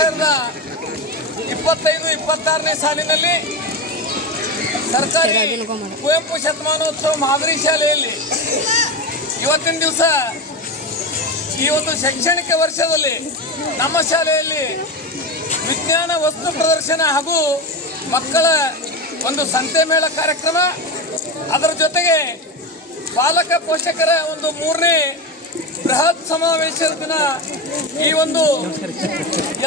2025-26ನೇ ಸಾಲಿನಲ್ಲಿ ಸರ್ಕಾರಿ ಕುವೆಂಪು ಶತಮಾನೋತ್ಸವ ಮಾದರಿ ಶಾಲೆಯಲ್ಲಿ ಇವತ್ತಿನ ದಿವಸ ಈ ಒಂದು ಶೈಕ್ಷಣಿಕ ವರ್ಷದಲ್ಲಿ ನಮ್ಮ ಶಾಲೆಯಲ್ಲಿ ವಿಜ್ಞಾನ ವಸ್ತು ಪ್ರದರ್ಶನ ಹಾಗೂ ಮಕ್ಕಳ ಒಂದು ಸಂತೆ ಮೇಳ ಕಾರ್ಯಕ್ರಮ, ಅದರ ಜೊತೆಗೆ ಪಾಲಕ ಪೋಷಕರ ಒಂದು 3ನೇ ಬೃಹತ್ ಸಮಾವೇಶದ ದಿನ ಈ ಒಂದು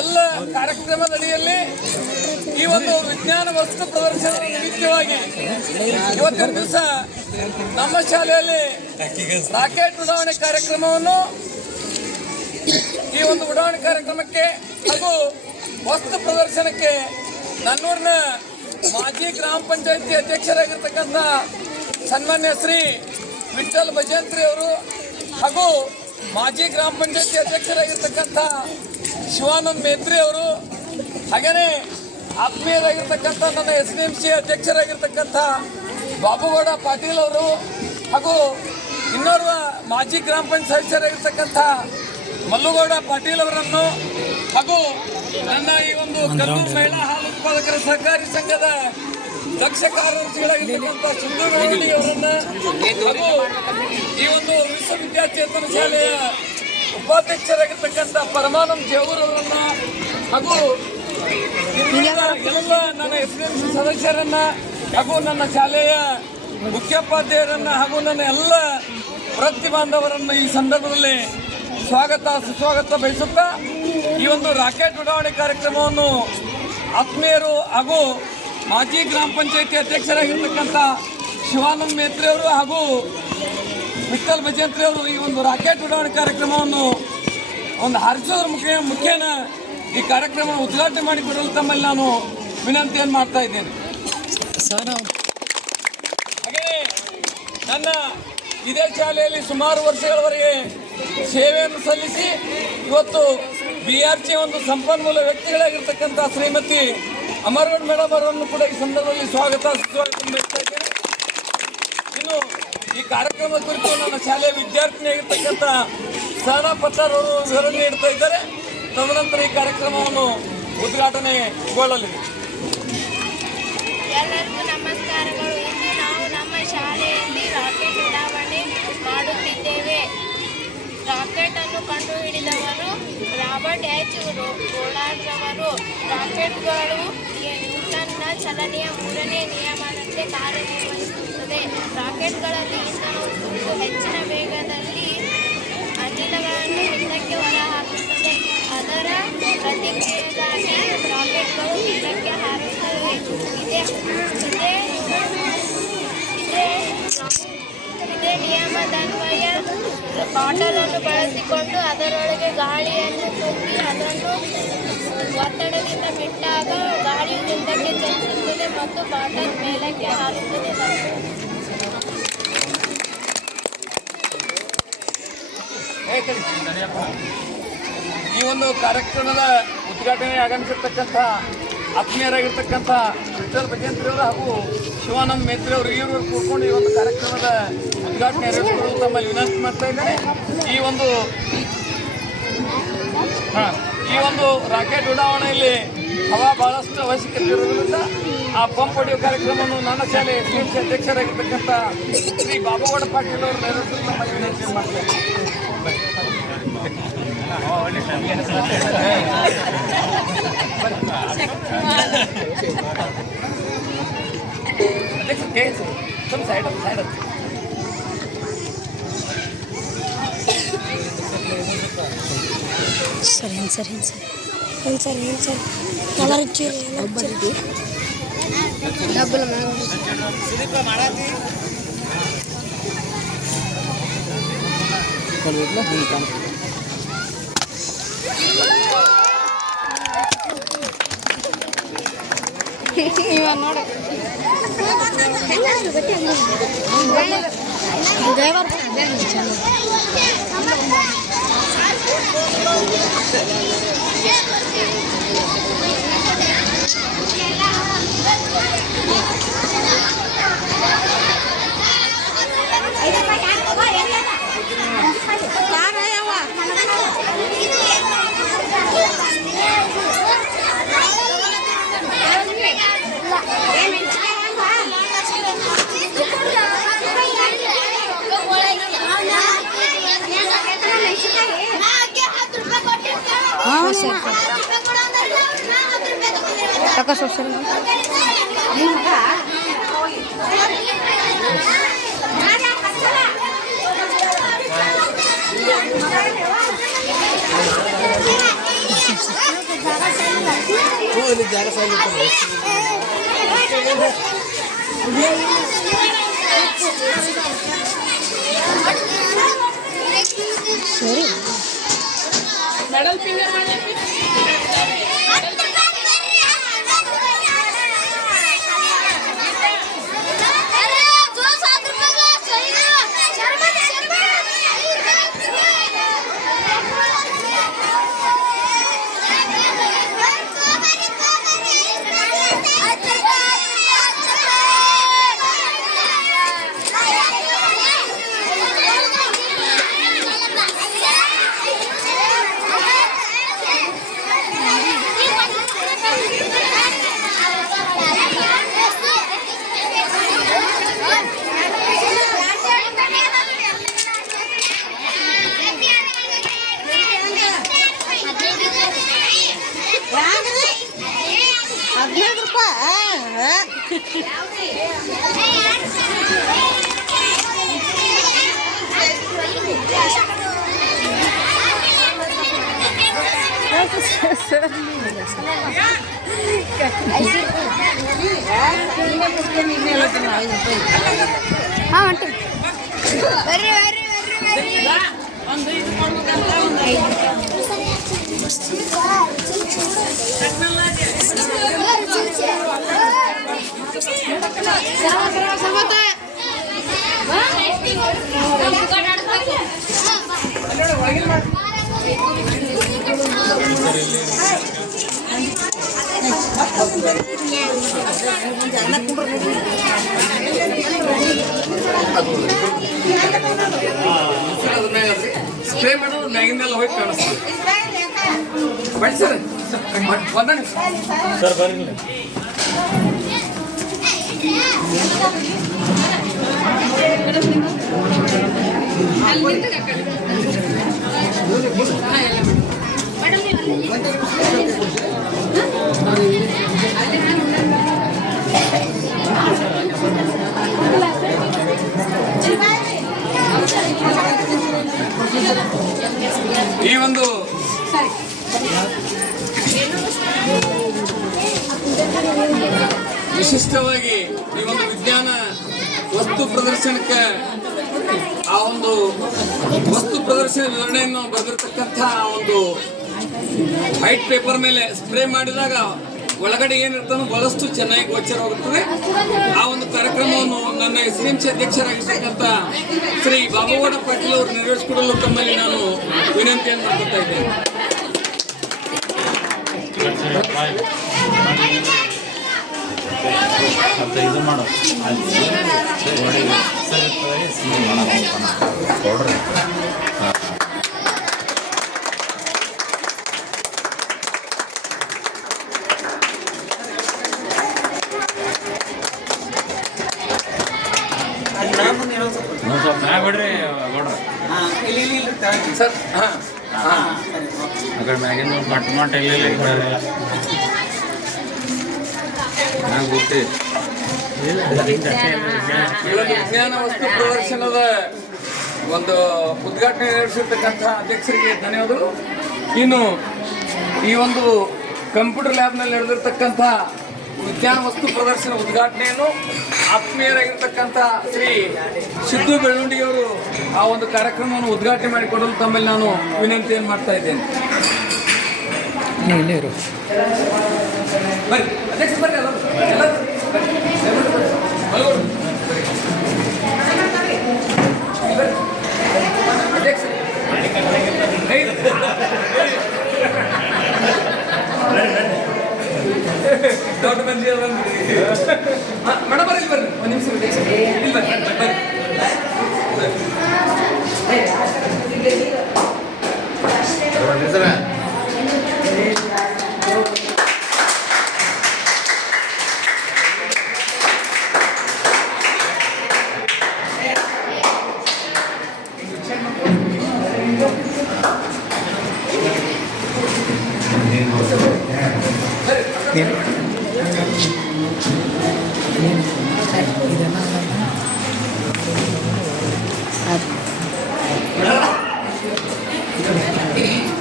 ಎಲ್ಲ ಕಾರ್ಯಕ್ರಮದ ಅಡಿಯಲ್ಲಿ ಈ ಒಂದು ವಿಜ್ಞಾನ ವಸ್ತು ಪ್ರದರ್ಶನದ ನಿಮಿತ್ತವಾಗಿ ಇವತ್ತಿನ ದಿವಸ ನಮ್ಮ ಶಾಲೆಯಲ್ಲಿ ರಾಕೆಟ್ ಉಡಾವಣೆ ಕಾರ್ಯಕ್ರಮವನ್ನು ಈ ಒಂದು ಉಡಾವಣೆ ಕಾರ್ಯಕ್ರಮಕ್ಕೆ ಹಾಗೂ ವಸ್ತು ಪ್ರದರ್ಶನಕ್ಕೆ ನನ್ನೂರಿನ ಮಾಜಿ ಗ್ರಾಮ ಪಂಚಾಯತಿ ಅಧ್ಯಕ್ಷರಾಗಿರ್ತಕ್ಕಂಥ ಸನ್ಮಾನ್ಯ ಶ್ರೀ ವಿಠ್ಠಲ್ ಭಜಂತ್ರಿ ಅವರು ಹಾಗೂ ಮಾಜಿ ಗ್ರಾಮ ಪಂಚಾಯತಿ ಅಧ್ಯಕ್ಷರಾಗಿರ್ತಕ್ಕಂಥ ಶಿವಾನಂದ್ ಮೇತ್ರಿ ಅವರು, ಹಾಗೆಯೇ ಆತ್ಮೀಯರಾಗಿರ್ತಕ್ಕಂಥ ನನ್ನ SDMC ಅಧ್ಯಕ್ಷರಾಗಿರ್ತಕ್ಕಂಥ ಬಾಬುಗೌಡ ಪಾಟೀಲ್ ಅವರು ಹಾಗೂ ಇನ್ನೋರ್ವ ಮಾಜಿ ಗ್ರಾಮ ಪಂಚಾಯತ್ ಸದಸ್ಯರಾಗಿರ್ತಕ್ಕಂಥ ಮಲ್ಲುಗೌಡ ಪಾಟೀಲ್ ಅವರನ್ನು ಹಾಗೂ ನನ್ನ ಈ ಒಂದು ಕಲ್ಲೂರು ಮಹಿಳಾ ಹಾಲು ಉತ್ಪಾದಕರ ಸಹಕಾರಿ ಸಂಘದ ದಕ್ಷ ಕಾರ್ಯದರ್ಶಿಗಳಾಗಿರ್ತಕ್ಕಂಥ ಸಿಂಧು ವೇಣಿ ಅವರನ್ನ ಹಾಗೂ ಈ ಒಂದು ವಿಶ್ವವಿದ್ಯಾಚೇತನ ಶಾಲೆಯ ಉಪಾಧ್ಯಕ್ಷರಾಗಿರ್ತಕ್ಕಂಥ ಪರಮಾನಂದ್ ಜೇವೂರ್ ಅವರನ್ನ ಹಾಗೂ ಎಲ್ಲ ನನ್ನ SDMC ಸದಸ್ಯರನ್ನ ಹಾಗೂ ನನ್ನ ಶಾಲೆಯ ಮುಖ್ಯೋಪಾಧ್ಯಾಯರನ್ನ ಹಾಗೂ ನನ್ನ ಎಲ್ಲ ವೃತ್ತಿ ಬಾಂಧವರನ್ನು ಈ ಸಂದರ್ಭದಲ್ಲಿ ಸ್ವಾಗತ ಸುಸ್ವಾಗತ ಬಯಸುತ್ತಾ ಈ ಒಂದು ರಾಕೆಟ್ ಉಡಾವಣೆ ಕಾರ್ಯಕ್ರಮವನ್ನು ಆತ್ಮೀಯರು ಹಾಗೂ ಮಾಜಿ ಗ್ರಾಮ ಪಂಚಾಯತಿ ಅಧ್ಯಕ್ಷರಾಗಿರ್ತಕ್ಕಂಥ ಶಿವಾನಂದ್ ಮೇತ್ರಿ ಅವರು ಹಾಗೂ ವಿಠ್ಠಲ್ ಭಜಂತ್ರಿ ಅವರು ಈ ಒಂದು ರಾಕೆಟ್ ಉಡಾವಣೆ ಕಾರ್ಯಕ್ರಮವನ್ನು ಒಂದು ಹಾರಿಸೋದ್ರ ಮುಖೇನ ಈ ಕಾರ್ಯಕ್ರಮ ಉದ್ಘಾಟನೆ ಮಾಡಿಕೊಡಲು ತಮ್ಮಲ್ಲಿ ನಾನು ವಿನಂತಿಯನ್ನು ಮಾಡ್ತಾ ಇದ್ದೇನೆ. ಹಾಗೆಯೇ ನನ್ನ ಇದೇ ಶಾಲೆಯಲ್ಲಿ ಸುಮಾರು ವರ್ಷಗಳವರೆಗೆ ಸೇವೆಯನ್ನು ಸಲ್ಲಿಸಿ ಇವತ್ತು BRC ಒಂದು ಸಂಪನ್ಮೂಲ ವ್ಯಕ್ತಿಗಳಾಗಿರ್ತಕ್ಕಂಥ ಶ್ರೀಮತಿ ಅಮರಗೌಡ ಮೇಡಮ್ ಅವರನ್ನು ಕೂಡ ಈ ಸಂದರ್ಭದಲ್ಲಿ ಸ್ವಾಗತ ಸುಸ್ವಾಗತ ಮಾಡ್ತಾ ಇದ್ದೇನೆ. ಇನ್ನು ಈ ಕಾರ್ಯಕ್ರಮದ ಕುರಿತು ನನ್ನ ಶಾಲೆಯ ವಿದ್ಯಾರ್ಥಿನಿಯಾಗಿರ್ತಕ್ಕಂಥ ಸಹನಾ ಪತ್ತಾರ್ ಅವರು ವಿವರಣೆ ನೀಡ್ತಾ ಇದ್ದಾರೆ. ತದನಂತರ ಈ ಕಾರ್ಯಕ್ರಮವನ್ನು ಉದ್ಘಾಟನೆಗೊಳ್ಳಲಿದೆ. ಎಲ್ಲರಿಗೂ ನಮಸ್ಕಾರಗಳು. ಇಂದು ನಾವು ನಮ್ಮ ಶಾಲೆಯಲ್ಲಿ ರಾಕೆಟ್ ಉಡಾವಣೆ ಮಾಡುತ್ತಿದ್ದೇವೆ. ರಾಕೆಟ್ ಅನ್ನು ಕಂಡುಹಿಡಿದವರು ರಾಬರ್ಟ್ H. ಗೋಲಾರ್ಡ್ ರವರು. ರಾಕೆಟ್ಗಳು ನ್ಯೂಟನ್ನ ಚಲನೆಯ 3ನೇ ನಿಯಮದಂತೆ ಕಾರ್ಯನಿರ್ವಹಿಸುತ್ತದೆ. ರಾಕೆಟ್ಗಳಲ್ಲಿ ಇಂಧನವು ಹೆಚ್ಚಿನ ವೇಗದಲ್ಲಿ ಅನಿಲಗಳನ್ನು ಹಿಂದಕ್ಕೆ ಹೊರಹಾಕುತ್ತದೆ. ಅದರ ಪ್ರತಿಕ್ರಿಯೆಗಾಗಿ ರಾಕೆಟ್ಗಳು ಮೇಲಕ್ಕೆ ಹಾರುತ್ತವೆ. ಇದೇ ನಿಯಮದನ್ವಯ ಬಾಟಲನ್ನು ಬಳಸಿಕೊಂಡು ಅದರೊಳಗೆ ಗಾಳಿಯನ್ನು ತುಂಬಿ ಅದನ್ನು ಒತ್ತಡದಿಂದ ಬಿಟ್ಟಾಗ ಗಾಳಿಯು ಹಿಂದಕ್ಕೆ ಚಲಿಸುತ್ತದೆ ಮತ್ತು ಬಾಟಲ್ ಮೇಲಕ್ಕೆ ಹಾರುತ್ತದೆ. ಈ ಒಂದು ಕಾರ್ಯಕ್ರಮದ ಉದ್ಘಾಟನೆ ಆಗಮಿಸಿರ್ತಕ್ಕಂಥ ಆತ್ಮೀಯರಾಗಿರ್ತಕ್ಕಂಥ ವಿಠ್ಠಲ್ ಭಜಂತ್ರಿ ಅವರು ಹಾಗೂ ಶಿವಾನಂದ್ ಮೇತ್ರಿ ಅವರು ಇವರು ಕೂತ್ಕೊಂಡು ಈ ಒಂದು ಕಾರ್ಯಕ್ರಮದ ಉದ್ಘಾಟನೆ ನೆರವೇರಿಸಿಕೊಳ್ಳಲು ತಮ್ಮಲ್ಲಿ ವಿನಂತಿ ಮಾಡ್ತಾ ಇದ್ದೇನೆ. ಈ ಒಂದು ರಾಕೆಟ್ ಉಡಾವಣೆಯಲ್ಲಿ ಹವಾ ಬಹಳಷ್ಟು ಅವಶ್ಯಕತೆ ಇರೋದ್ರಿಂದ ಆ ಪಂಪ್ ಹೊಡೆಯುವ ಕಾರ್ಯಕ್ರಮವನ್ನು ನನ್ನ ಶಾಲೆ SDMC ಅಧ್ಯಕ್ಷರಾಗಿರ್ತಕ್ಕಂಥ ಶ್ರೀ ಬಾಬುಗೌಡ ಪಾಟೀಲ್ ಅವರು ನೆರವೇರಿಸಲು ತಮ್ಮಲ್ಲಿ ವಿನಂತಿ ಮಾಡ್ತಾ ಇದ್ದೇನೆ. ಸರಿ ಡಬ್ಬಲ್ ನೋಡ ತಕ ಸೋಷಲ್ ಜಾಗ ಸರಿ ಮೆಡಲ್ ಫಿಂಗರ್ ಮಾಡಲಿಕ್ಕೆ ಹಾಂ ಅಂಟಿ ಬರ್ರಿ ಬರ್ರಿ ಸ್ಪ್ರೇ ಮಾಡೋದು ಮ್ಯಾಗಿಂದೆಲ್ಲ ಹೋಗಿ ಕಾಣಿಸ್ತದೆ ಬಟ್ ಸರ್ ಒಂದ ನಿಮಿಷ ಸರ್ ಬರ್ರಿ ಈ ಒಂದು ವಿಶಿಷ್ಟವಾಗಿ ಈ ಒಂದು ವಿಜ್ಞಾನ ವಸ್ತು ಪ್ರದರ್ಶನಕ್ಕೆ ಆ ಒಂದು ವಸ್ತು ಪ್ರದರ್ಶನ ವಿವರಣೆಯನ್ನು ಬರೆದಿರ್ತಕ್ಕಂಥ ಒಂದು ವೈಟ್ ಪೇಪರ್ ಮೇಲೆ ಸ್ಪ್ರೇ ಮಾಡಿದಾಗ ಒಳಗಡೆ ಏನಿರ್ತಾನೋ ಬಹಳಷ್ಟು ಚೆನ್ನಾಗಿ ಗೋಚರವಾಗುತ್ತದೆ. ಆ ಒಂದು ಕಾರ್ಯಕ್ರಮವನ್ನು ನನ್ನ ಎಸ್ಡಿಎಂಸಿ ಅಧ್ಯಕ್ಷರಾಗಿರ್ತಕ್ಕಂಥ ಶ್ರೀ ಬಾಬುಗೌಡ ಪಾಟೀಲ್ ಅವರು ನೆರವೇರಿಸಿಕೊಡಲು ತಮ್ಮಲ್ಲಿ ನಾನು ವಿನಂತಿಯನ್ನು ಮಾಡ್ತಾ ಇದ್ದೇನೆ. ಮತ್ತೆ ಇದು ಮಾಡು ಕೊಡ್ರಿ ಸ್ವಲ್ಪ ಮ್ಯಾಗ ಬಿಡ್ರಿ ಕೊಡ್ರಿ ಸರ್ ಹಾಂ ಆ ಕಡೆ ಮ್ಯಾಗಿಂದ ಮಟ್ಟ ಮಟ್ಟ ಇಲ್ಲ ಮ್ಯಾಗ ಗೊತ್ತಿ ಈ ಒಂದು ವಿಜ್ಞಾನ ವಸ್ತು ಪ್ರದರ್ಶನದ ಒಂದು ಉದ್ಘಾಟನೆ ನೆರವೇರಿಸಿರ್ತಕ್ಕಂಥ ಅಧ್ಯಕ್ಷರಿಗೆ ಧನ್ಯವಾದಗಳು. ಇನ್ನು ಈ ಒಂದು ಕಂಪ್ಯೂಟರ್ ಲ್ಯಾಬ್ನಲ್ಲಿ ನಡೆದಿರ್ತಕ್ಕಂಥ ವಿಜ್ಞಾನ ವಸ್ತು ಪ್ರದರ್ಶನ ಉದ್ಘಾಟನೆಯನ್ನು ಆತ್ಮೀಯರಾಗಿರ್ತಕ್ಕಂಥ ಶ್ರೀ ಸಿದ್ದು ಬೆಳ್ಳುಂಡಿಯವರು ಆ ಒಂದು ಕಾರ್ಯಕ್ರಮವನ್ನು ಉದ್ಘಾಟನೆ ಮಾಡಿಕೊಡಲು ತಮ್ಮಲ್ಲಿ ನಾನು ವಿನಂತಿಯನ್ನು ಮಾಡ್ತಾ ಇದ್ದೇನೆ. ಬರ್ರಿ ಅಧ್ಯಕ್ಷ ಬರ್ರಿ ಎಲ್ಲ ಅಧ್ಯಕ್ಷ ದೊಡ್ಡ ಮಂದಿ ಮೇಡಮ್ ಬರ್ರಿ ಬರ್ರಿ ಒಂದು ನಿಮಿಷ ಇಲ್ಲಿ ಬರ್ರಿ ಬರ್ರಿ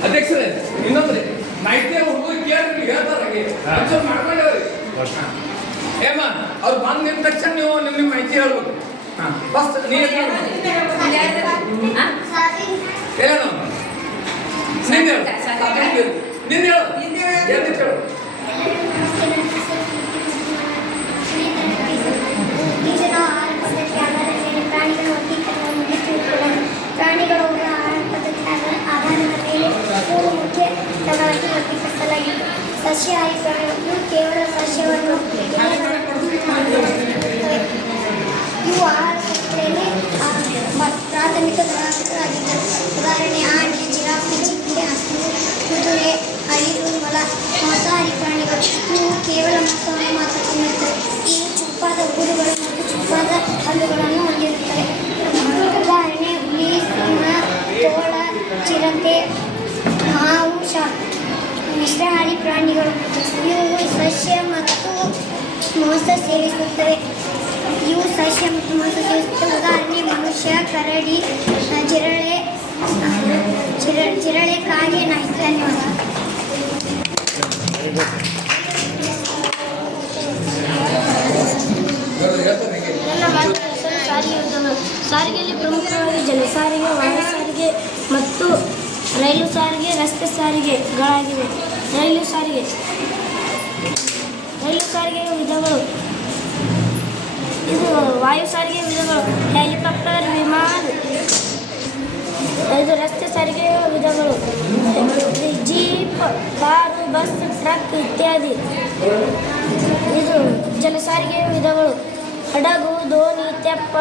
ಅಧ್ಯಕ್ಷರೇ ಇನ್ನೊಂದ್ರಿ ಮಾಹಿತಿ ಹುಡುಗ ಕೇಳಿ ಹೇಳ್ತಾರೆ ಮಾಡ್ಕೊಂಡವ್ರಿ ಏಮ ಅವ್ರು ಬಂದ ನಿಂತ ತಕ್ಷಣ ನೀವು ನಿಮ್ಮ ಮಾಹಿತಿ ಹೇಳ್ಬೇಕು ಬಸ್ ನೀನು ಹೇಳೋಣ ನೀನು ಹೇಳು ಪ್ರಾಣಿಗಳು ಆಹಾರ ಪದ್ಧತಿ ಆಧಾರದ ಮೇಲೆ 3 ಮುಖ್ಯ ವಿಧಗಳಾಗಿ ವರ್ಗೀಕರಿಸಲಾಗಿದೆ. ಸಸ್ಯಾಹಾರಿ ಪ್ರಾಣಿಗಳು ಕೇವಲ ಸಸ್ಯವನ್ನು ಇವು ಆಹಾರ ಸಂಸ್ಥೆಯಲ್ಲಿ ಪ್ರಾಥಮಿಕ ಗ್ರಾಹಕರಾಗಿದ್ದರು. ಉದಾಹರಣೆ ಆನೆ, ಜಿರಾಫೆ, ಚಿಟ್ಟೆ, ಹಸು, ಕುದುರೆ, ಅಳಿಲು, ಮೊಲ. ಮಾಂಸಾಹಾರಿ ಪ್ರಾಣಿಗಳು ಇವು ಕೇವಲ ಮಾಂಸವನ್ನು ಮಾತ್ರ ತಿನ್ನುತ್ತವೆ. ಇವು ಚುಪ್ಪಾದ ಊರುಗಳು ಮತ್ತು ಚುಪ್ಪಾದ ಹಲ್ಲುಗಳನ್ನು ಹೊಂದಿರುತ್ತವೆ. ಉದಾಹರಣೆ ಹುಲಿ, ಸಿಂಹ, ತೋಳ, ಚಿರತೆ, ಹಾವು, ಶಾರ್ಕ್. ಮಿಶ್ರಾಹಾರಿ ಪ್ರಾಣಿಗಳು ಇವು ಸಸ್ಯ ಮತ್ತು ಮಾಂಸ ಸೇವಿಸುತ್ತವೆ. ಉದಾಹರಣೆ ಮನುಷ್ಯ, ಕರಡಿ, ಜಿರಳೆ, ಕಾಗೆ, ನಾಯಿ. ಧನ್ಯವಾದ. ನನ್ನ ಮಾತನಾಡಲು ಸಾರಿಗೆ ಉದ್ಯಮ. ಸಾರಿಗೆಯಲ್ಲಿ ಪ್ರಮುಖವಾಗಿ ಜಲ ಸಾರಿಗೆ, ವಾಯು ಸಾರಿಗೆ ಮತ್ತು ರೈಲು ಸಾರಿಗೆ, ರಸ್ತೆ ಸಾರಿಗೆಗಳಾಗಿವೆ. ರೈಲು ಸಾರಿಗೆಯ ವಿಧಗಳು. ಇದು ವಾಯು ಸಾರಿಗೆಯ ವಿಧಗಳು: ಹೆಲಿಕಾಪ್ಟರ್, ವಿಮಾನ. ಇದು ರಸ್ತೆ ಸಾರಿಗೆಯ ವಿಧಗಳು: ಜೀಪ್, ಕಾರು, ಬಸ್, ಟ್ರಕ್ ಇತ್ಯಾದಿ. ಇದು ಜಲ ಸಾರಿಗೆಯ ವಿಧಗಳು: ಹಡಗು, ದೋಣಿ, ತೆಪ್ಪ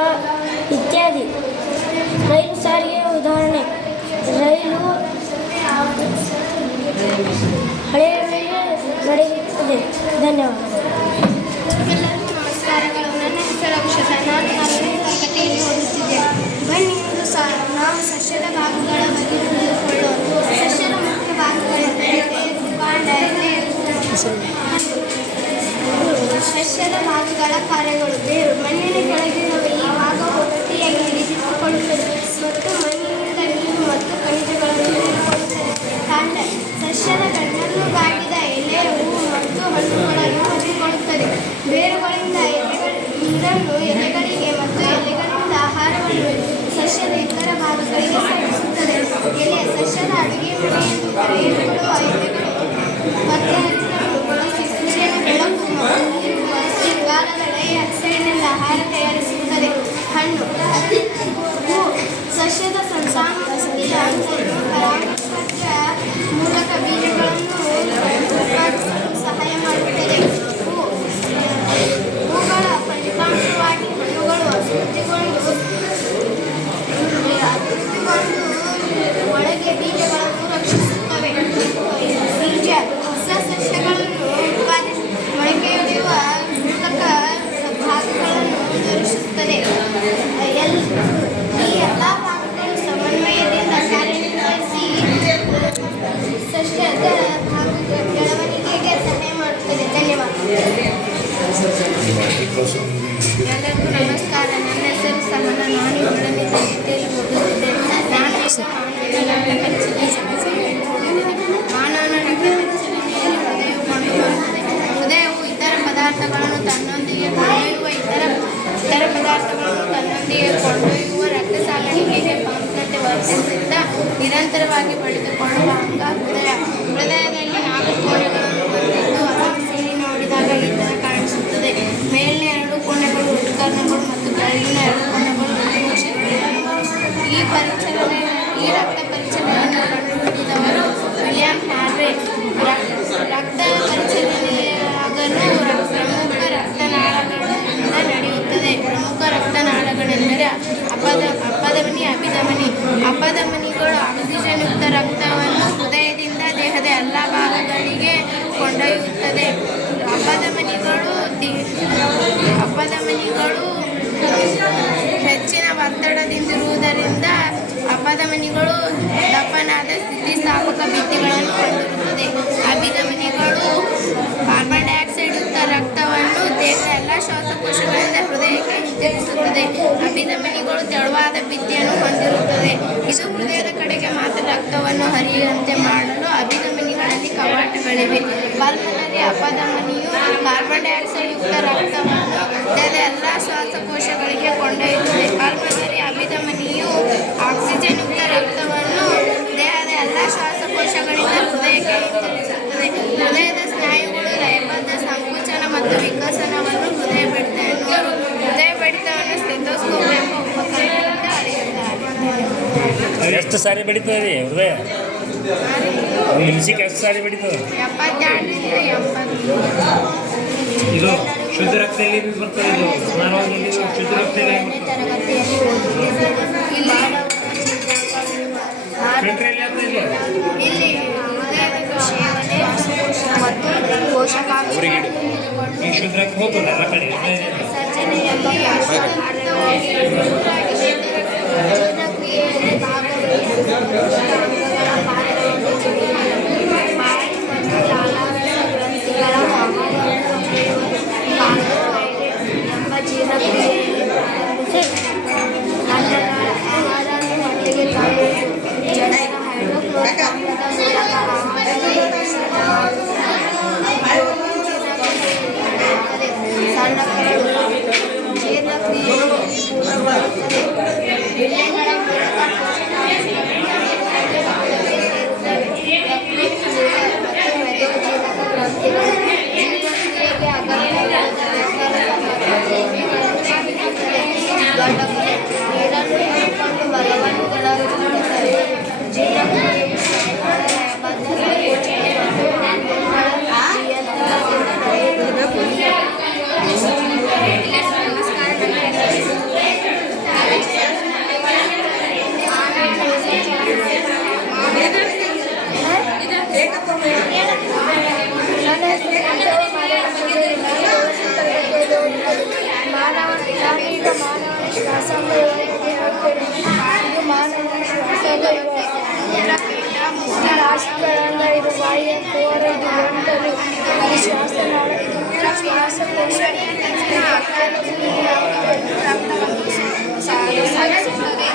ಇತ್ಯಾದಿ. ರೈಲು ಸಾರಿಗೆಯ ಉದಾಹರಣೆ: ರೈಲು ಹಳೆಯ ಮೇಲೆ ನಡೆಯುತ್ತದೆ. ಧನ್ಯವಾದ. ಎಲ್ಲರಿಗೂ ನಮಸ್ಕಾರಗಳು. ನನ್ನ ಹೆಸರು ಅಕ್ಷತಾ. ನಾನು 4ನೇ ತರಗತಿಯಲ್ಲಿ ಓದುತ್ತಿದ್ದೇನೆ. ಬನ್ನಿ ಇಂದು ನಾವು ಸಸ್ಯದ ಭಾಗಗಳ ಬಗ್ಗೆ ತಿಳಿದುಕೊಳ್ಳೋಣ. ಸಸ್ಯದ ಮುಖ್ಯ ಭಾಗಗಳೆಂದರೆ ಬೇರು, ಕಾಂಡ, ಎಲೆ. ಸಸ್ಯದ ಭಾಗಗಳ ಕಾರ್ಯಗಳು: ಬೇರು ಮಣ್ಣಿನ ಕೆಳಗಿರುವ ಈ ಭಾಗವು ಗಟ್ಟಿಯಾಗಿ ಹಿಡಿದಿಟ್ಟುಕೊಳ್ಳುತ್ತದೆ ಮತ್ತು ಮಣ್ಣಿನಿಂದ ನೀರು ಮತ್ತು ಖನಿಜಗಳನ್ನು ಹೀರಿಕೊಳ್ಳುತ್ತದೆ. ಕಾಂಡ ಸಸ್ಯದ ಬೆನ್ನನ್ನು ದಾಟಿದ ಎಲೆ, ಹೂವು ಮತ್ತು ಹಣ್ಣುಗಳನ್ನು ಹಂಚಿಕೊಳ್ಳುತ್ತದೆ. ಬೇರುಗಳಿಂದ ನೀರನ್ನು ಎಲೆಗಳಿಗೆ ಮತ್ತು ಎಲೆಗಳಿಂದ ಆಹಾರವನ್ನು ಸಸ್ಯದ ಇತರ ಭಾಗಗಳಿಗೆ ಸಾಗಿಸುತ್ತದೆ. ಎಲೆ ಸಸ್ಯದ ಅಡುಗೆ ಮನೆ ಎಂದು ಕರೆಯಲ್ಪಡುವ ಎಲೆಗಳು ಪತ್ತೆಹಚ್ಚಲು ಬಳಸಿ ಸೂರ್ಯನ ಬೆಳಕು ಮತ್ತು ನೀರು ಬಳಸಿ ಇಂಗಾಲದ ಡೈಆಕ್ಸೈಡ್ನಿಂದ ಆಹಾರ ತಯಾರಿಸುತ್ತದೆ. ಹಣ್ಣು ಹೂ ಸಸ್ಯದ ಸಂತಾನೋತ್ಪತ್ತಿಯ ಹಂತವನ್ನು ಪರಾಗಸ್ಪರ್ಶ ಮೂಲಕ ಬೀಜಗಳನ್ನು ಉತ್ಪಾದಿಸಲು ಸಹಾಯ ಮಾಡುತ್ತದೆ. ಹೂಗಳ ಫಲಿತಾಂಶವಾಗಿ ಹಣ್ಣುಗಳು ಅಭಿವೃದ್ಧಿಗೊಂಡು ಒಳಗೆ ಬೀಜಗಳನ್ನು ರಕ್ಷಿಸುತ್ತವೆ. ಬೀಜ ಹೊಸ ಸಸ್ಯಗಳನ್ನು ಮೊಳಕೆಯೊಡೆಯುವ ಮೂಲಕ ಭಾಗಗಳನ್ನು ಧರಿಸುತ್ತದೆ. ಈ ಎಲ್ಲ ಭಾಗಗಳು ಸಮನ್ವಯದಿಂದ ಕಾರ್ಯನಿರ್ವಹಿಸಿ ಸಸ್ಯದ ಬೆಳವಣಿಗೆಗೆ ಸಹಾಯ ಮಾಡುತ್ತದೆ. ಧನ್ಯವಾದ. ಎಲ್ಲರಿಗೂ ನಮಸ್ಕಾರ. ನನ್ನ ಹೆಸರು ಸಮನ. ನಾನು 7ನೇ ತರಗತಿಯಲ್ಲಿ ಓದುತ್ತಿದ್ದೇನೆ. ಮಾನವನ ರಕ್ತಪರಿಚಲನೆಯಲ್ಲಿ ಹೃದಯವು ಕಂಡುಬರುತ್ತದೆ. ಹೃದಯವು ಇತರ ಪದಾರ್ಥಗಳನ್ನು ತನ್ನೊಂದಿಗೆ ಕೊಂಡೊಯ್ಯುವ ರಕ್ತ ಸಾಗಾಣಿಕೆಗೆ ಪಂಪ್ನಂತೆ ವರ್ತಿಸುತ್ತಾ ನಿರಂತರವಾಗಿ ಪಡೆದುಕೊಳ್ಳುವ ಅಂಗ ಹೃದಯ. ಹೃದಯದಲ್ಲಿ 4 ಕೋಣೆಗಳನ್ನು ಹೊಂದಿದ್ದು ಅದನ್ನು ಸೇರಿ ನೋಡಿದಾಗ ಈ ಥರ ಕಾಣಿಸುತ್ತದೆ. ಮೇಲಿನ 2 ಕೋಣೆಗಳು ಉತ್ಕರ್ಣಗಳು ಮತ್ತು ಕೆಳಗಿನ 2 ಕೋಣೆಗಳು ಮೃದುಕೋಶಗಳು. ಈ ರಕ್ತ ಪರಿಚಲನೆಯನ್ನು ಕಂಡುಹಿಡಿದವರು ವಿಲಿಯಂ ಹ್ಯಾರ್ವೆ. ರಕ್ತ ಪರಿಚಲನೆಯಾಗಲು ಪ್ರಮುಖ ರಕ್ತನಾಳಗಳಿಂದ ನಡೆಯುತ್ತದೆ. ಪ್ರಮುಖ ರಕ್ತನಾಳಗಳೆಂದರೆ ಅಪಧಮನಿ, ಅಭಿಧಮನಿ. ಅಪಧಮನಿಗಳು ಆಕ್ಸಿಜನ್ಯುಕ್ತ ರಕ್ತವನ್ನು ಹೃದಯದಿಂದ ದೇಹದ ಎಲ್ಲ ಭಾಗಗಳಿಗೆ ಕೊಂಡೊಯ್ಯುತ್ತದೆ. ಅಪಧಮನಿಗಳು ಹೆಚ್ಚಿನ ಒತ್ತಡದಿಂದಿರುವುದರಿಂದ ಅಪಧಮನಿಗಳು ದಪ್ಪನಾದ ಸ್ಥಿತಿಸ್ಥಾಪಕ ಭಿತ್ತಿಗಳನ್ನು ಹೊಂದಿರುತ್ತದೆ. ಅಭಿಧಮನಿಗಳು ಕಾರ್ಬನ್ ಡೈಆಕ್ಸೈಡ್ ಯುಕ್ತ ರಕ್ತವನ್ನು ದೇಹದ ಎಲ್ಲ ಶ್ವಾಸಕೋಶಗಳಿಂದ ಹೃದಯಕ್ಕೆ ಹಿಂತಿರುಗಿಸುತ್ತದೆ. ಅಭಿಧಮನಿಗಳು ತೆಳುವಾದ ಭಿತ್ತಿಯನ್ನು ಹೊಂದಿರುತ್ತದೆ. ಇದು ಹೃದಯದ ಕಡೆಗೆ ಮಾತ್ರ ರಕ್ತವನ್ನು ಹರಿಯುವಂತೆ ಮಾಡಲು ಅಭಿಧಮನಿಗಳಲ್ಲಿ ಕವಾಟಗಳಿವೆ. ಪಲ್ಮನರಿ ಅಪಧಮನಿಯು ಕಾರ್ಬನ್ ಡೈಆಕ್ಸೈಡ್ ಯುಕ್ತ ರಕ್ತವನ್ನು ದೇಹದ ಎಲ್ಲ ಶ್ವಾಸಕೋಶಗಳಿಗೆ ಕೊಂಡೊಯ್ಯುತ್ತದೆ. ಪಲ್ಮನರಿ ಅಭಿಧಮನಿಯು ಆಕ್ಸಿಜನ್ ಯುಕ್ತ ರಕ್ತವನ್ನು ದೇಹದ ಎಲ್ಲ ಶ್ವಾಸಕೋಶಗಳಿಂದ ಹೃದಯಕ್ಕೆ ಹಿಂತಿರುಗಿಸುತ್ತದೆ. ಹೃದಯದ ಸ್ನಾಯುಗಳು ಲಯಬದ್ಧ ಸಂಕುಚನ ಮತ್ತು ವಿಕಸನವನ್ನು ಹೃದಯ ಬಡಿತ ಎನ್ನುವರು. ಹೃದಯ ಬಡಿತವನ್ನು ಸ್ಟೆಥೋಸ್ಕೋಪ್ ಎಂಬ ಉಪಕರಣದಿಂದ ಅಳೆಯುತ್ತಾರೆ. ಎಷ್ಟು ಸಾರಿ ಬಡಿತದೆ ರೀ ಹೃದಯ? ನಿಮಿಷಕ್ಕೆ ಎಷ್ಟು ಸಾರಿ ಬಡಿತದೆ? 72ರಿಂದ 80. ಇದು ಶುದ್ಧ ರಕ್ತ ಎಲ್ಲಿ ಬರ್ತದೆ? ಇದು ಸಾಮಾನ್ಯವಾಗಿ ಶುದ್ಧ ರಕ್ತ ಎಲ್ಲಿ ತರಗತಿಯಲ್ಲಿ ಓದುತ್ತಿದ್ದೆ. ಫಿಲ್ಟರ್ ಎಲ್ಲಿ ಆಗ್ತದೆ? ಇಲ್ಲಿ ಹೃದಯದ ಸೇವನೆ ಮತ್ತು ಪೋಷಕಾಂಶಗಳನ್ನು ಈ ಶುದ್ಧ ರಕ್ತ ಹೋಗ್ತದೆ ಎಲ್ಲ ಕಡೆ ವಿಸರ್ಜನೆಯಲ್ಲಿ ಅರ್ಥವಾಗಿ ಜೀರ್ಣಕ್ರಿಯೆಯಲ್ಲಿ ಭಾಗವಹಿಸಿ ಅಂಗಗಳ ಪಾತ್ರವನ್ನು ತಿಳಿಯುತ್ತದೆ. ಸ್ನಾಯು ಮತ್ತು ಲಾಲಾರಸ ಗ್ರಂಥಿಗಳ ಕಾರ್ಬೋಹೈಡ್ರೇಟ್ ಎಂಬ ಜೀರ್ಣಕ್ರಿಯೆಯಲ್ಲಿ ಅಂಗಗಳ ಆಹಾರವನ್ನು ಹೊಟ್ಟೆಗೆ ತಂದು ಜಡದ ಹೈಡ್ರೋಕ್ಲೋರಿಕ್ ಆಮ್ಲದ ಮೂಲಕ ಆಹಾರವನ್ನು ಸಣ್ಣ ಕರಳು ಜೀರ್ಣಕ್ರಿಯೆಯಲ್ಲಿ ಪೂರ್ಣಗೊಳ್ಳುತ್ತದೆ. ಬಿಲ್ಲೆಗಳ ಮೂಲಕ ಮತ್ತು ಮೆದೋಜೀರಕ ಗ್ರಂಥಿಗಳು ಜೀರ್ಣಕ್ರಿಯೆಗೆ ಅಗತ್ಯವಾದ ಎಣ್ಣೆಗಳನ್ನು ಸೇವಿಸುತ್ತದೆ. ಗಂಡಕರು ನೀರನ್ನು ಹೀರಿಕೊಂಡು ಬಲವನ್ನು ಕೆಳಗಿಳಿಸುತ್ತದೆ. ಜೀರ್ಣಕ್ರಿಯೆಯು ಸ್ನಾಯುಗಳ ಲಯಬದ್ಧ ಸಂಕೋಚನ ಮತ್ತು ಹಾರ್ಮೋನ್ಗಳ ನಿಯಂತ್ರಣದಿಂದ ನಡೆಯುತ್ತದೆ. ರಾಷ್ಟ್ರಗಳಿಂದ ಇದು ಬಾಯಿಯ ಕೋರ ಗಂಟಲು ಈ ಶ್ವಾಸನಾಳ ಶ್ವಾಸಕೋಶ ಸಾಗಿಸುತ್ತದೆ.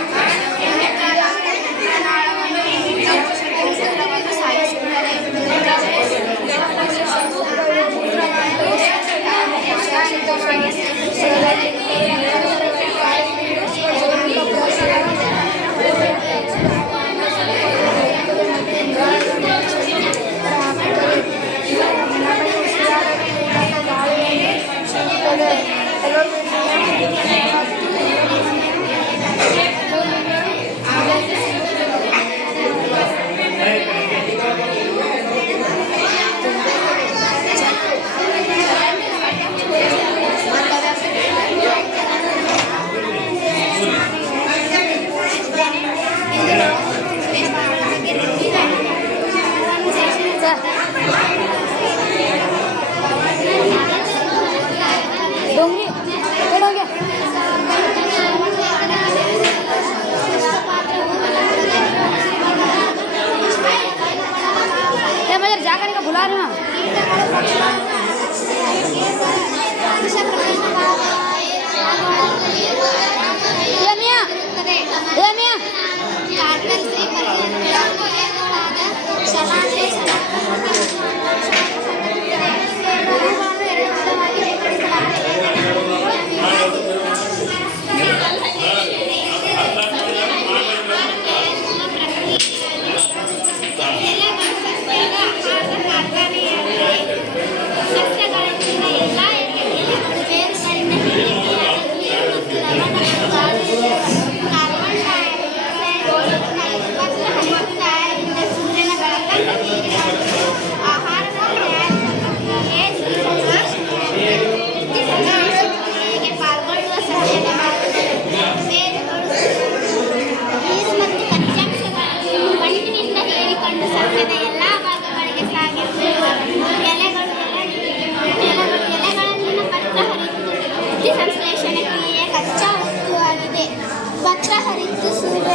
ಪತ್ರ ಹರಿತು ಸೂರ್ಯ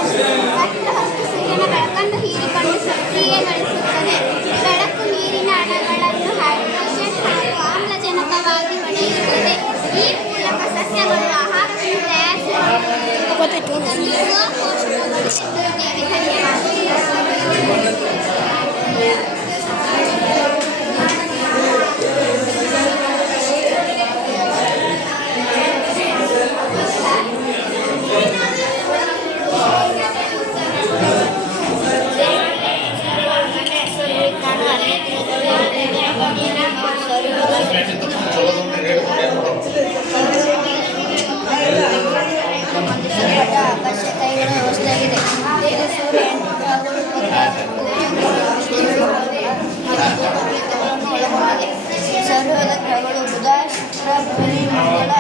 ಮಂಡಿಸಲ್ಪಟ್ಟ ಆಕಾಶಕಾಯಿಗಳ ವ್ಯವಸ್ಥೆಯಾಗಿದೆ. ಇದು ಸೂರ್ಯ, 8 ಗ್ರಹಗಳು, ಒಳಗೊಂಡಿದೆ. ಸೌರವ್ಯೂಹದ ಗ್ರಹಗಳು ಬುಧ, ಶುಕ್ರ, ಭೂಮಿ, ಮಂಗಳ,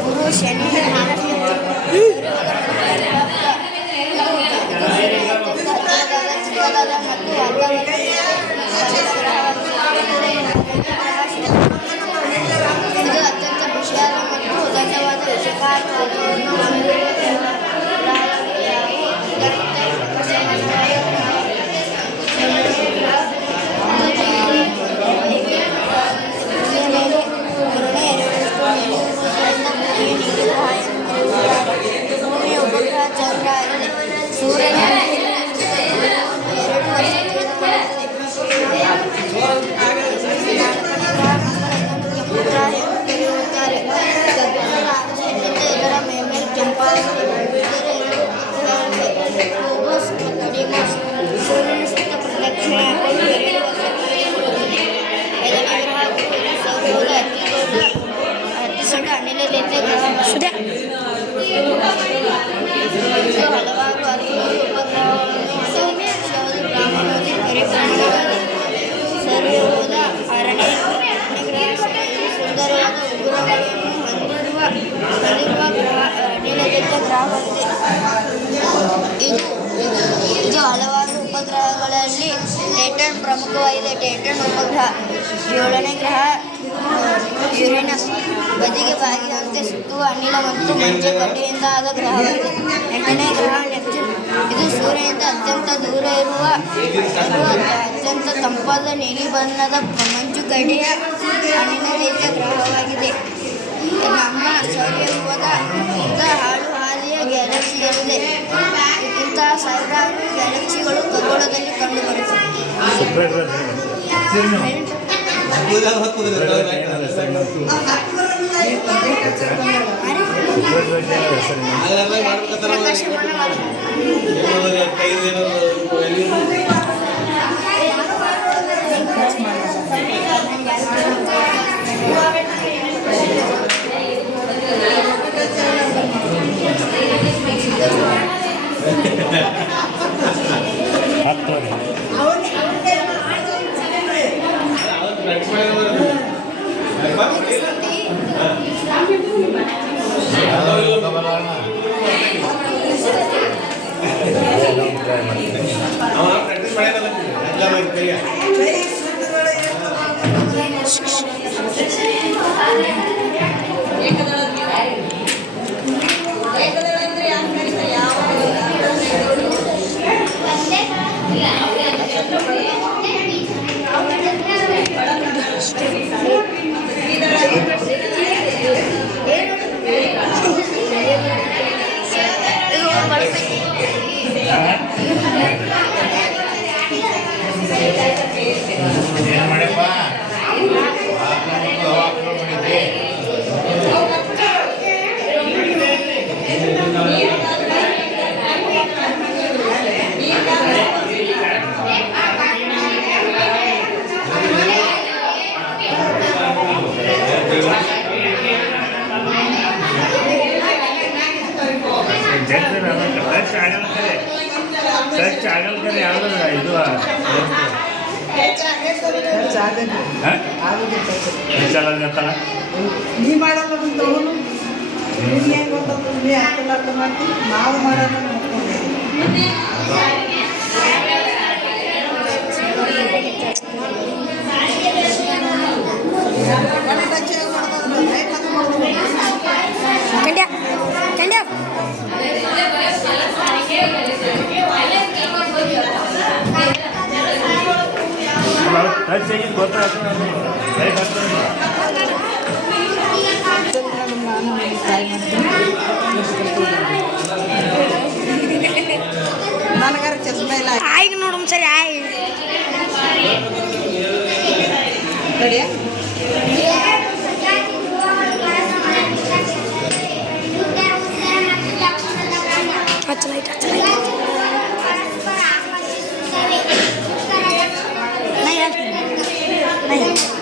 ಗುರು, ಶನಿ, ಚಿಕ್ಕದಾದ ಮತ್ತು ಇದು ಅತ್ಯಂತ ವಿಶಾಲ ಮತ್ತು ಉದಾತ್ತವಾದ ವಿಷಕಾರಿ ವಲಯವನ್ನು ಹೊಂದಿರುವ ಭೂಮಿಯ ಉಪಗ್ರಹ ಚಂದ್ರ ಆಗಿದೆ. ಸೂರ್ಯನ 2 ವರ್ಷ ಕರೆಯುತ್ತಾರೆ. ಕಬ್ಬಿಣದ ಇದರ ಮೇಲ್ಮೈ ಕೆಂಪಾಗಿದೆ. ಸೂರ್ಯನ ಸುತ್ತ ಪ್ರದಕ್ಷಿಣೆ ಹಾಕಲು 2 ವರ್ಷ ಕಳೆಯುತ್ತದೆ. 5ನೇ ಗ್ರಹ ಸೌರವ್ಯೂಹದ ಅತಿ ಸಣ್ಣ ಅನಿಲದಿಂದ ಗ್ರಹವಾಗಿದೆ. ಇದು ಹಲವಾರು 13 ಉಪಗ್ರಹಗಳನ್ನು ಹೊಂದಿದೆ. ಬ್ರಹ್ಮನಲ್ಲಿ ಪರಿಪೂರ್ಣವಾಗಿದೆ. ಸೌರವ್ಯೂಹದ 6ನೇ ಗ್ರಹ ಸುಂದರವಾದ ಉಂಗುರಗಳನ್ನು ಹೊಂದಿರುವ ಅನಿಲದಿಂದ ಗ್ರಹವಾಗಿದೆ. ಇದು ಹಲವಾರು ಉಪಗ್ರಹಗಳಲ್ಲಿ ಟೈಟನ್ ಪ್ರಮುಖವಾಗಿದೆ. ಟೈಟನ್ ಉಪಗ್ರಹ 7ನೇ ಗ್ರಹ ಯುರೇನಸ್ ಬದಿಗೆ ಬಾಗಿದಂತೆ ಸುತ್ತುವ ಅನಿಲ ಮತ್ತು ಮಂಜು ಕಡ್ಡಿಯಿಂದ ಆದ ಗ್ರಹವಾಗಿದೆ. 8ನೇ ಗ್ರಹ ನೆಪ್ಚೂನ್. ಇದು ಸೂರ್ಯನಿಂದ ಅತ್ಯಂತ ದೂರ ಇರುವ ಅತ್ಯಂತ ತಂಪಾದ ನೀಲಿ ಬಣ್ಣದ ಮಂಜು ಕಡ್ಡಿಯ ಅನಿಲರಹಿತ ಗ್ರಹವಾಗಿದೆ. ನಮ್ಮ ಸೌರವ್ಯೂಹದ ಹಾಳು ಹಾದಿಯ ಗ್ಯಾಲಕ್ಸಿಯಲ್ಲಿದೆ. ಇಂತಹ ಸಾವಿರಾರು ಗ್ಯಾಲಕ್ಸಿಗಳು ಖಗೋಳದಲ್ಲಿ ಕಂಡುಬರುತ್ತವೆ. ನೀ ಮಾಡಲ್ಲ ಬಂದವನು ನೀನು ಹೆಂಗೆ ಗೊತ್ತಂತ ನೀ ಅರ್ಥ ಮಾಡ್ತೀವಿ ನಾವು ಮಾಡೋಣ ನನಗಾರ ಚಸ್ಮಾ ಇಲ್ಲ ಆಯ್ಗೆ ನೋಡು ಸರಿ ಆಯ್ ರೆಡಿಯಾ ಹಚ್ಚಲೈಟ್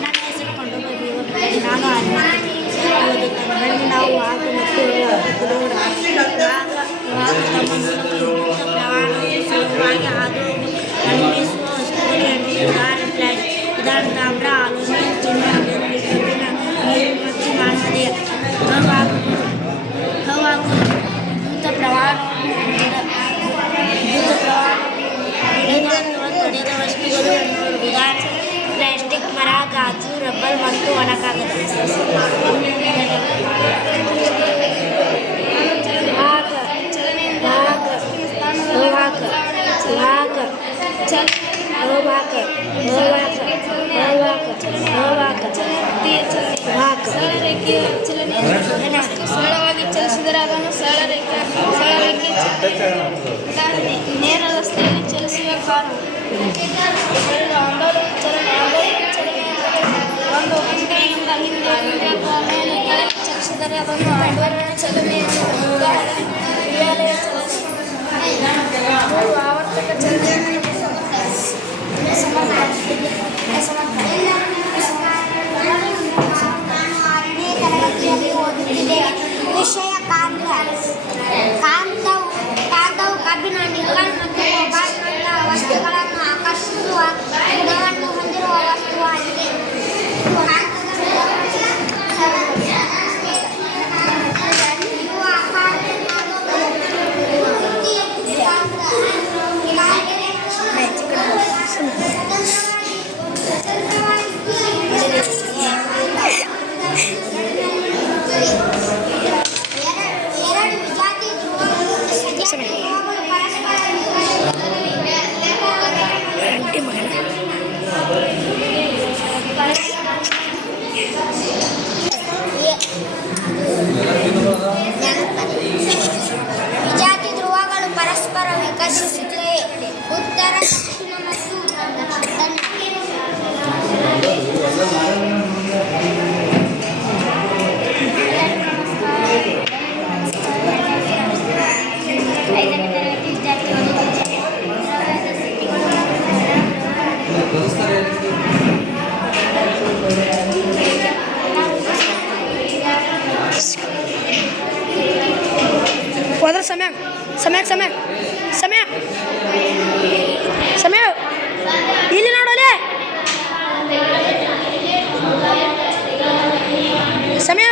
ನನ್ನ ಹೆಸರು ಕೊಂಡು ಸರಳವಾಗಿ ಚಲಿಸಿದರೆ ಅದನ್ನು ಸರಳ ರೇಖೆ ನೇರ ರಸ್ತೆಯಲ್ಲಿ ಚಲಿಸುವ ಕಾರು. ಆಂದೋಲನ ಚಲನೆ ಒಂದು ಹಿಂದೆಯಿಂದ ಹಿಂದೆ ಅಥವಾ ಮೇಲೆ ಕೆಳಗೆ ಚಲಿಸಿದರೆ ಅದನ್ನು ಆಂದೋಲನ ಚಲನೆ ಎನ್ನುವರು. ಕ್ರಿಯಾಲಯ ಚಲನೆ ಆವರ್ತಕ ಚಲನೆ. ವಿಷಯ ಕಾಂತವು ಕಬ್ಬಿಣ ನಿಕ್ಕಲ್ ಮತ್ತು ಕೋಬಾಲ್ಟ್ನಂತಹ ವಸ್ತುಗಳನ್ನು ಆಕರ್ಷಿಸುವ ಗುಣವನ್ನು ಹೊಂದಿರುವ ವಸ್ತುವಾಗಿದೆ. ಇದು ಕಾಂತದ ಇವು ಆಕಾರದಿಂದ ಎರಡು ವಿಜಾತಿ ಧ್ರುವಗಳು ವಿಜಾತಿ ಧ್ರುವಗಳು ಪರಸ್ಪರ ವಿಕರ್ಷಿಸುತ್ತವೆ. ಉತ್ತರ, ದಕ್ಷಿಣ ಮತ್ತು ಹೋದ್ರೆ ಸಮಯ ಇಲ್ಲಿ ನೋಡೋಲೆ ಸಮಯ